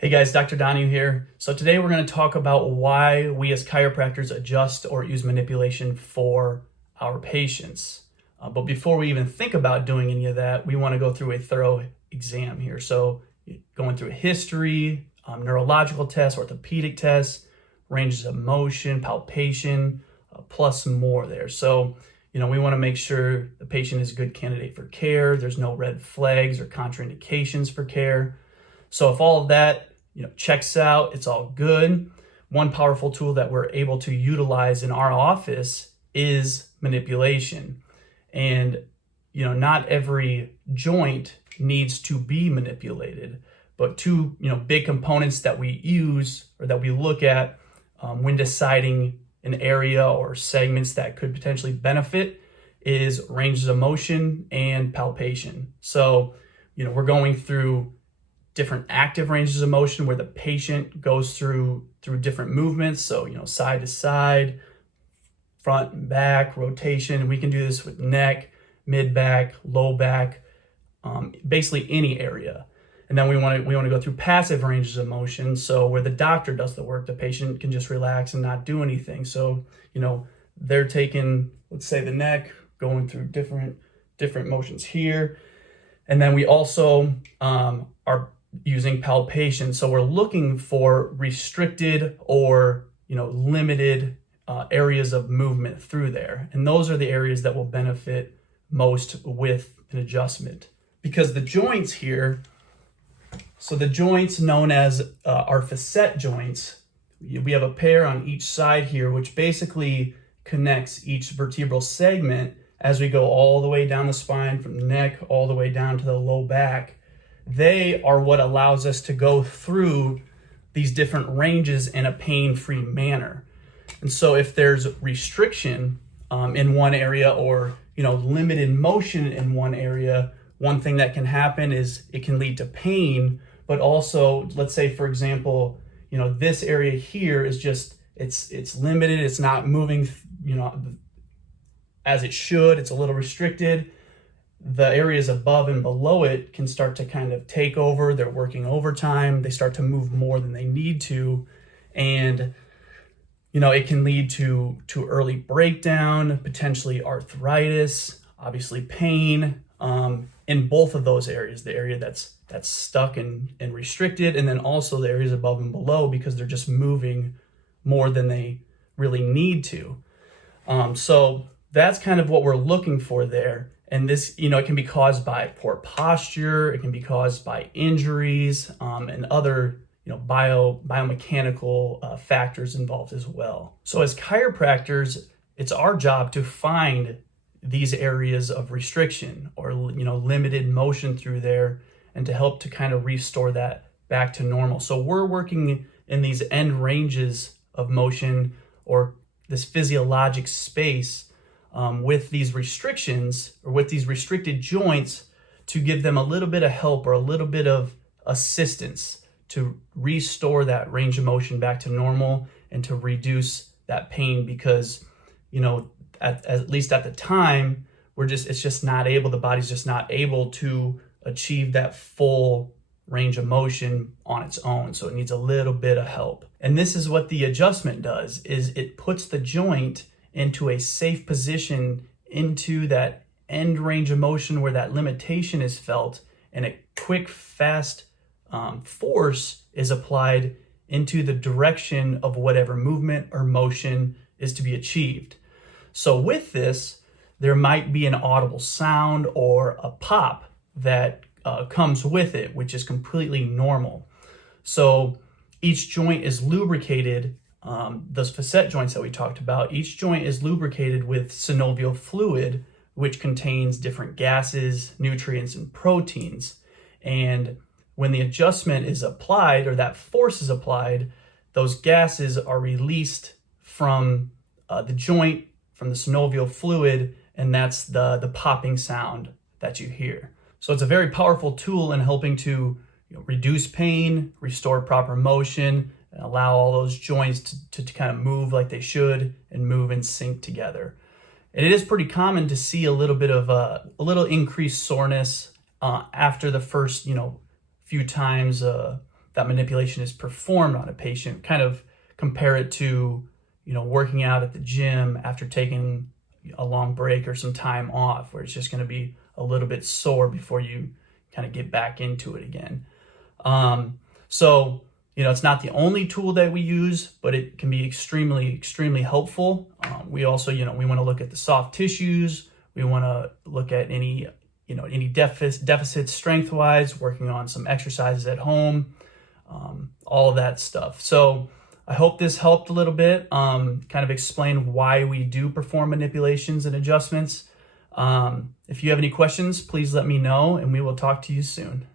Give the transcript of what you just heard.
Hey guys, Dr. Donahue here. So today we're going to talk about why we as chiropractors adjust or use manipulation for our patients. But before we even think about doing any of that, we want to go through a thorough exam here. So going through a history, neurological tests, orthopedic tests, ranges of motion, palpation, plus more there. So, we want to make sure the patient is a good candidate for care. There's no red flags or contraindications for care. So if all of that checks out, it's all good. One powerful tool that we're able to utilize in our office is manipulation. And, not every joint needs to be manipulated, but two, big components that we use or that we look at when deciding an area or segments that could potentially benefit is ranges of motion and palpation. So, we're going through different active ranges of motion where the patient goes through different movements. So, side to side, front and back, rotation. We can do this with neck, mid back, low back, basically any area. And then we want to go through passive ranges of motion. So where the doctor does the work, the patient can just relax and not do anything. So, they're taking, let's say the neck, going through different motions here. And then we also are using palpation. So we're looking for restricted or, limited areas of movement through there. And those are the areas that will benefit most with an adjustment. Because the joints here, so the joints known as our facet joints, we have a pair on each side here, which basically connects each vertebral segment as we go all the way down the spine from the neck all the way down to the low back. They are what allows us to go through these different ranges in a pain-free manner. And so if there's restriction in one area or, limited motion in one area, one thing that can happen is it can lead to pain, but also, let's say, for example, this area here is just, it's limited, it's not moving, as it should, it's a little restricted. The areas above and below it can start to kind of take over. They're working overtime. They start to move more than they need to. And, it can lead to early breakdown, potentially arthritis, obviously pain in both of those areas, the area that's stuck and restricted, and then also the areas above and below because they're just moving more than they really need to. So that's kind of what we're looking for there. And this, it can be caused by poor posture, it can be caused by injuries, and other, biomechanical factors involved as well. So as chiropractors, it's our job to find these areas of restriction or, limited motion through there and to help to kind of restore that back to normal. So we're working in these end ranges of motion or this physiologic space with these restrictions or with these restricted joints to give them a little bit of help or a little bit of assistance to restore that range of motion back to normal and to reduce that pain because, at least at the time, it's just not able, the body's just not able to achieve that full range of motion on its own. So it needs a little bit of help. And this is what the adjustment does, is it puts the joint into a safe position into that end range of motion where that limitation is felt, and a quick, fast force is applied into the direction of whatever movement or motion is to be achieved. So with this, there might be an audible sound or a pop that comes with it, which is completely normal. So each joint is lubricated. Those facet joints that we talked about, each joint is lubricated with synovial fluid, which contains different gases, nutrients, and proteins. And when the adjustment is applied or that force is applied, those gases are released from the joint, from the synovial fluid, and that's the popping sound that you hear. So it's a very powerful tool in helping to reduce pain, restore proper motion, and allow all those joints to kind of move like they should and move in sync together. And it is pretty common to see a little bit of a little increased soreness after the first, few times that that manipulation is performed on a patient. Kind of compare it to, working out at the gym after taking a long break or some time off, where it's just going to be a little bit sore before you kind of get back into it again. So it's not the only tool that we use, but it can be extremely, extremely helpful. We also, we want to look at the soft tissues. We want to look at any deficits strength-wise, working on some exercises at home, all of that stuff. So I hope this helped a little bit, kind of explain why we do perform manipulations and adjustments. If you have any questions, please let me know, and we will talk to you soon.